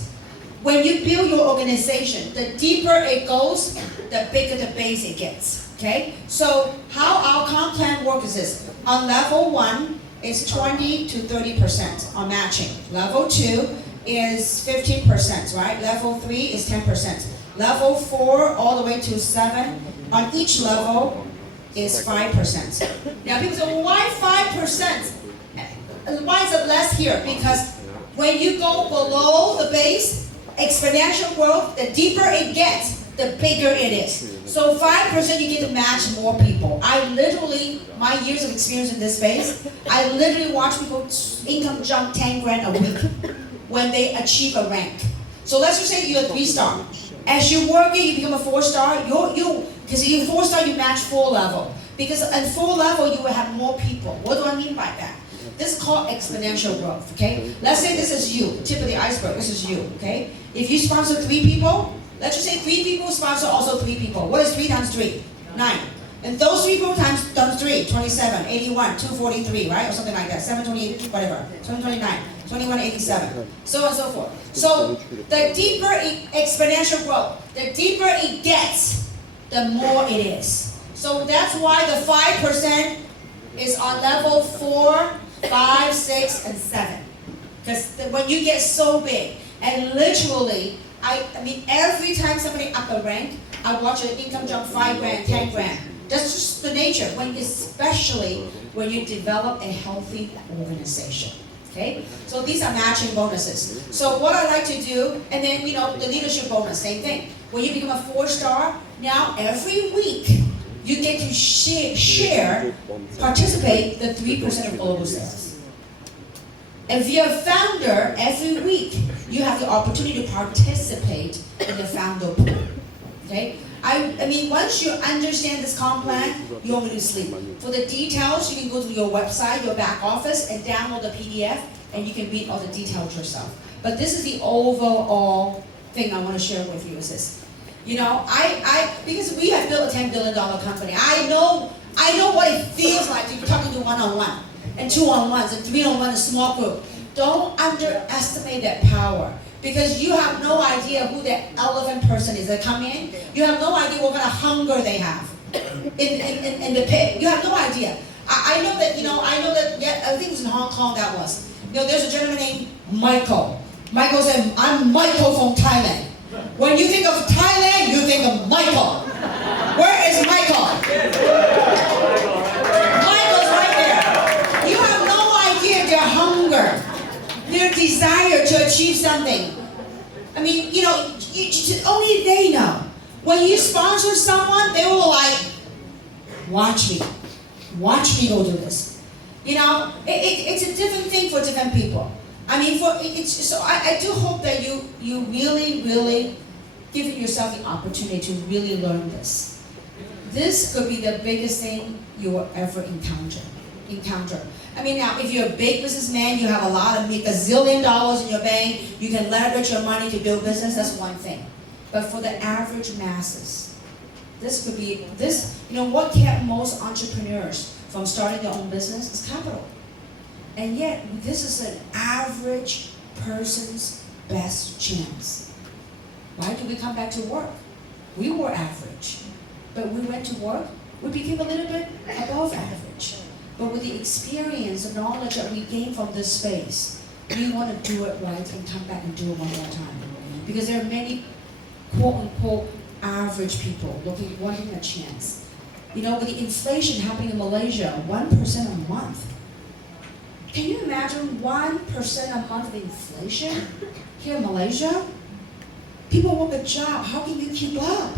When you build your organization, the deeper it goes, the bigger the base it gets. Okay? So how our comp plan works is this. On level 1 is 20 to 30% on matching. Level 2 is 15%, right? Level 3 is 10%. Level 4 all the way to 7, on each level is 5%. Now people say, well, why 5%? Why is it less here? Because when you go below the base, exponential growth, the deeper it gets, the bigger it is. So 5% you get to match more people. I literally, my years of experience in this space, I literally watch people income jump 10 grand a week when they achieve a rank. So let's just say you're a 3-star. As you work it, you become a 4-star. Because you're 4-star, you match 4 level. Because at 4 level, you will have more people. What do I mean by that? This is called exponential growth, okay? Let's say this is you, tip of the iceberg, this is you, okay? If you sponsor 3 people, let's just say 3 people sponsor also 3 people. What is 3 times 3? 9. And those 3 people times 3, 27, 81, 243, right? Or something like that, 728, whatever, 729, 2187, so on and so forth. So the deeper exponential growth, the deeper it gets, the more it is. So that's why the 5% is on level 4, 5, 6, and 7. Because when you get so big, and literally, I mean, every time somebody up a rank, I watch an income jump 5 grand, 10 grand. That's just the nature, especially when you develop a healthy organization. Okay? So these are matching bonuses. So what I like to do, and then the leadership bonus, same thing. When you become a 4-star, now every week you get to participate the 3% of global sales. If you're a founder, every week you have the opportunity to participate in the founder pool. Okay? I mean, once you understand this comp plan, you won't lose sleep. For the details, you can go to your website, your back office, and download the PDF, and you can read all the details yourself. But this is the overall thing I want to share with you is this. Because we have built a $10 billion company, I know what it feels like to be talking to one-on-one, and 2-on-1s, and 3-on-1 in a small group. Don't underestimate that power. Because you have no idea who that elephant person is that come in. You have no idea what kind of hunger they have in the pit. You have no idea. I know that, I think it was in Hong Kong that was. There's a gentleman named Michael. Michael said, I'm Michael from Thailand. When you think of Thailand, you think of Michael. Where is Michael? Michael's right there. You have no idea their hunger, their desire to achieve something. I mean, only they know. When you sponsor someone, they will like, watch me go do this. It's a different thing for different people. I mean, I do hope that you really, really give yourself the opportunity to really learn this. This could be the biggest thing you will ever encounter. I mean, now, if you're a big businessman, you have a gazillion dollars in your bank, you can leverage your money to build business, that's one thing. But for the average masses, this could be, what kept most entrepreneurs from starting their own business is capital. And yet, this is an average person's best chance. Why do we come back to work? We were average, but we went to work, we became a little bit above average. But with the experience, the knowledge that we gain from this space, we want to do it right and come back and do it one more time. Because there are many quote-unquote average people wanting a chance. You know, with the inflation happening in Malaysia, 1% a month. Can you imagine 1% a month of inflation here in Malaysia? People work a job, how can you keep up?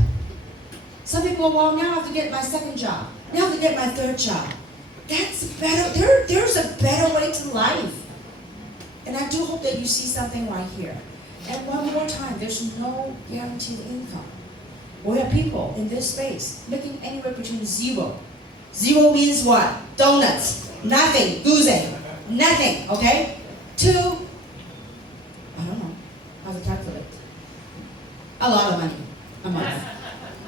Some people, well, now I have to get my second job. Now I have to get my third job. That's better, there's a better way to life. And I do hope that you see something right here. And one more time, there's no guaranteed income. We have people in this space making anywhere between zero. Zero means what? Donuts, nothing, goose egg, nothing, okay? To, I don't know how to calculate. A lot of money a month,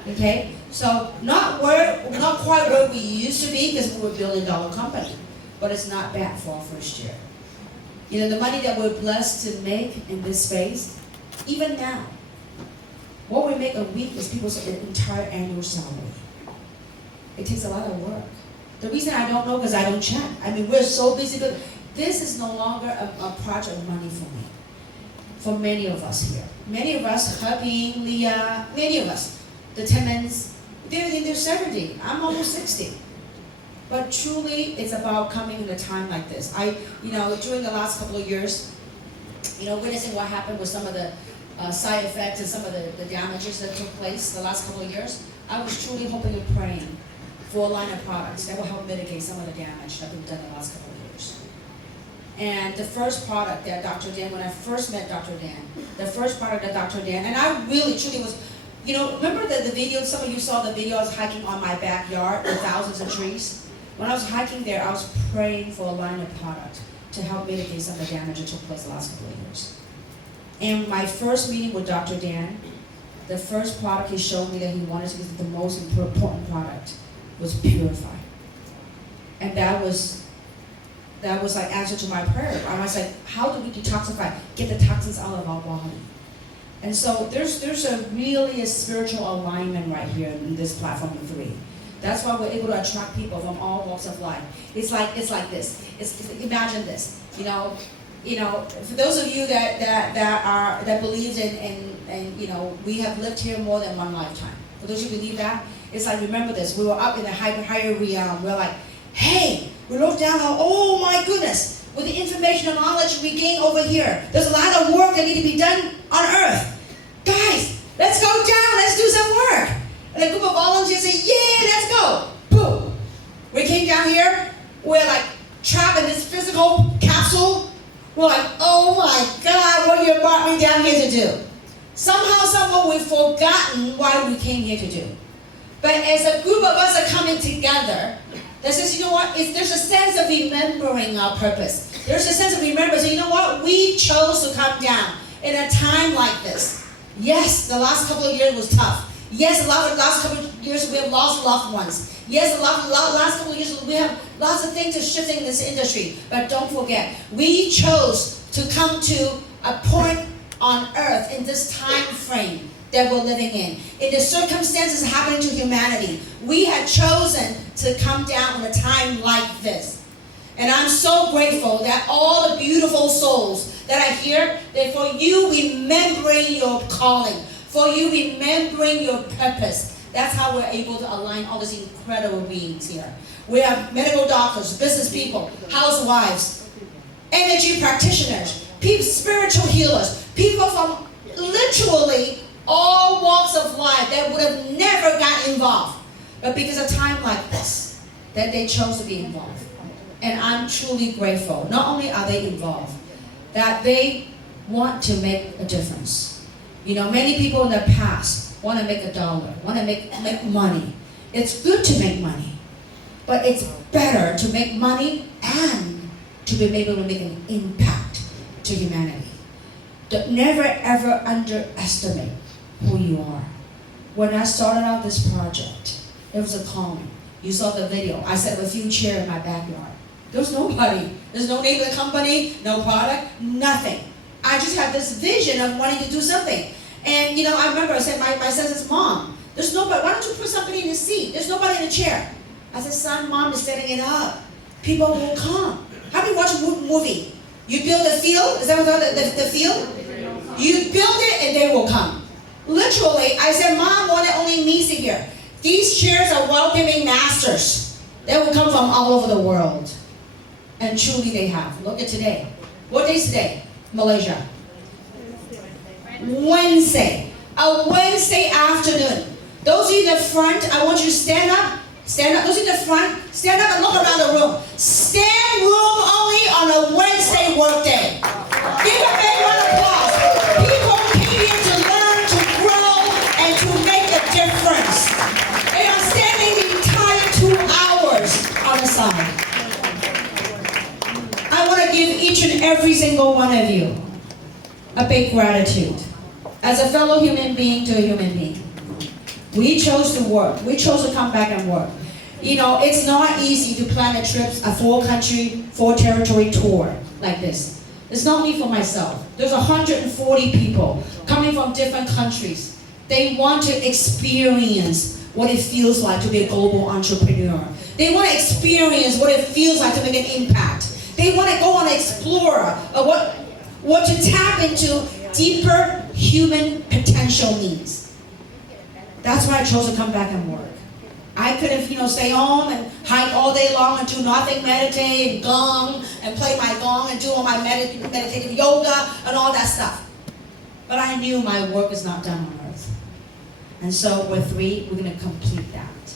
okay? So not quite where we used to be because we're a billion-dollar company, but it's not bad for our first year. You know, the money that we're blessed to make in this space, even now, what we make a week is people's entire annual salary. It takes a lot of work. The reason I don't know because I don't check. I mean, we're so busy, but this is no longer a project of money for me. For many of us here. Many of us, Heping, Leah, many of us, the Timmons, they're in their 70. I'm almost 60. But truly, it's about coming in a time like this. During the last couple of years, witnessing what happened with some of the side effects and some of the damages that took place the last couple of years, I was truly hoping and praying for a line of products that will help mitigate some of the damage that we've done the last couple of years. And the first product that Dr. Dan, when I first met Dr. Dan, and I really, truly was, remember the video, some of you saw the video, I was hiking on my backyard with thousands of trees. When I was hiking there, I was praying for a line of product to help mitigate some of the damage that took place the last couple of years. And my first meeting with Dr. Dan, the first product he showed me that he wanted to be the most important product was Purify. And that was like answer to my prayer. I was like, how do we detoxify? Get the toxins out of our body. And so there's really a spiritual alignment right here in this platform of 3. That's why we're able to attract people from all walks of life. It's like this. Imagine this. For those of you that believes in we have lived here more than one lifetime. For those of you who believe that, it's like, remember this. We were up in the higher realm. We're like, hey, we look down on, oh my goodness, with the information and knowledge we gain over here, there's a lot of work that needs to be done on earth. Guys, let's go down, let's do some work. And a group of volunteers say, yeah, let's go. Boom. We came down here, we're like trapped in this physical capsule. We're like, oh my God, what you brought me down here to do? Somehow, we've forgotten why we came here to do. But as a group of us are coming together, that says, you know what, there's a sense of remembering our purpose. There's a sense of remembrance. So you know what, we chose to come down in a time like this. Yes, the last couple of years was tough. Yes, the last couple of years we have lost loved ones. Yes, the last couple of years we have lots of things shifting in this industry. But don't forget, we chose to come to a point on earth in this time frame that we're living in the circumstances happening to humanity. We had chosen to come down in a time like this. And I'm so grateful that all the beautiful souls that are here, that for you remembering your calling, for you remembering your purpose. That's how we're able to align all these incredible beings here. We have medical doctors, business people, housewives, energy practitioners, spiritual healers, people from literally all walks of life that would have never gotten involved. But because of time like this, that they chose to be involved. And I'm truly grateful. Not only are they involved, that they want to make a difference. Many people in the past want to make $1, want to make money. It's good to make money, but it's better to make money and to be able to make an impact to humanity. Never ever underestimate who you are. When I started out this project, there was a calling. You saw the video. I sat with a few chairs in my backyard. There was nobody. There's no name of the company, no product, nothing. I just had this vision of wanting to do something. And I remember I said, my son says, Mom, there's nobody, why don't you put somebody in the seat? There's nobody in the chair. I said, son, Mom is setting it up. People will come. How do you watch a movie? You build a field, is that what the field? You build it and they will come. Literally, I said, Mom, why don't only me sit here? These chairs are welcoming masters. They will come from all over the world. And truly they have. Look at today. What day is today? Malaysia. Wednesday. A Wednesday afternoon. Those of you in the front, I want you to stand up. Stand up. Those in the front, stand up and look around the room. Stand room only on a Wednesday work day. Give a big round of applause. People came here to learn, to grow, and to make a difference. They are standing the entire 2 hours on the side. I want to give each and every single one of you a big gratitude. As a fellow human being to a human being. We chose to work. We chose to come back and work. It's not easy to plan a trip, a 4-country, 4-territory tour like this. It's not only for myself. There's 140 people coming from different countries. They want to experience what it feels like to be a global entrepreneur. They want to experience what it feels like to make an impact. They want to go on and explore what to tap into deeper human potential needs. That's why I chose to come back and work. I could have, stay home and hike all day long and do nothing, meditate and gong and play my gong and do all my meditative yoga and all that stuff. But I knew my work is not done on earth. And so we're going to complete that.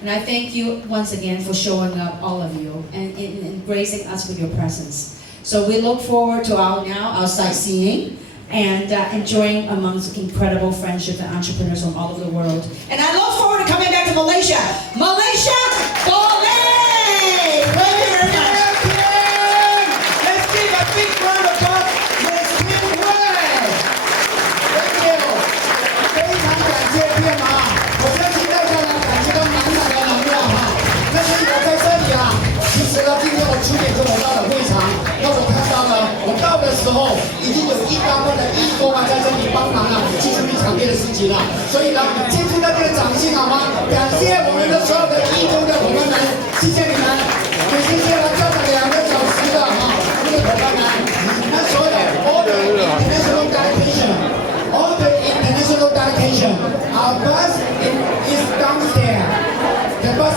And I thank you once again for showing up, all of you, and gracing us with your presence. So we look forward to our sightseeing and enjoying amongst incredible friendships and entrepreneurs from all over the world. And I look forward to coming back to Malaysia. Malaysia, boleh! Thank you very much. Let's give a big round of applause. Let's keep going. Thank you. 非常感谢片马，我相信大家呢感觉到满满的能量哈。但是我在这里啊，其实呢，今天我7点钟我到了会场，那我看到呢，我到的时候已经有一大半的义工啊在这里帮忙啊，去处理场面的事情了。所以呢，接出那边的掌声好吗？感谢我们的所有的义工的伙伴们，谢谢你们，也谢谢了站了2个小时的哈，我们的伙伴们，那所有的 all the international delegation, our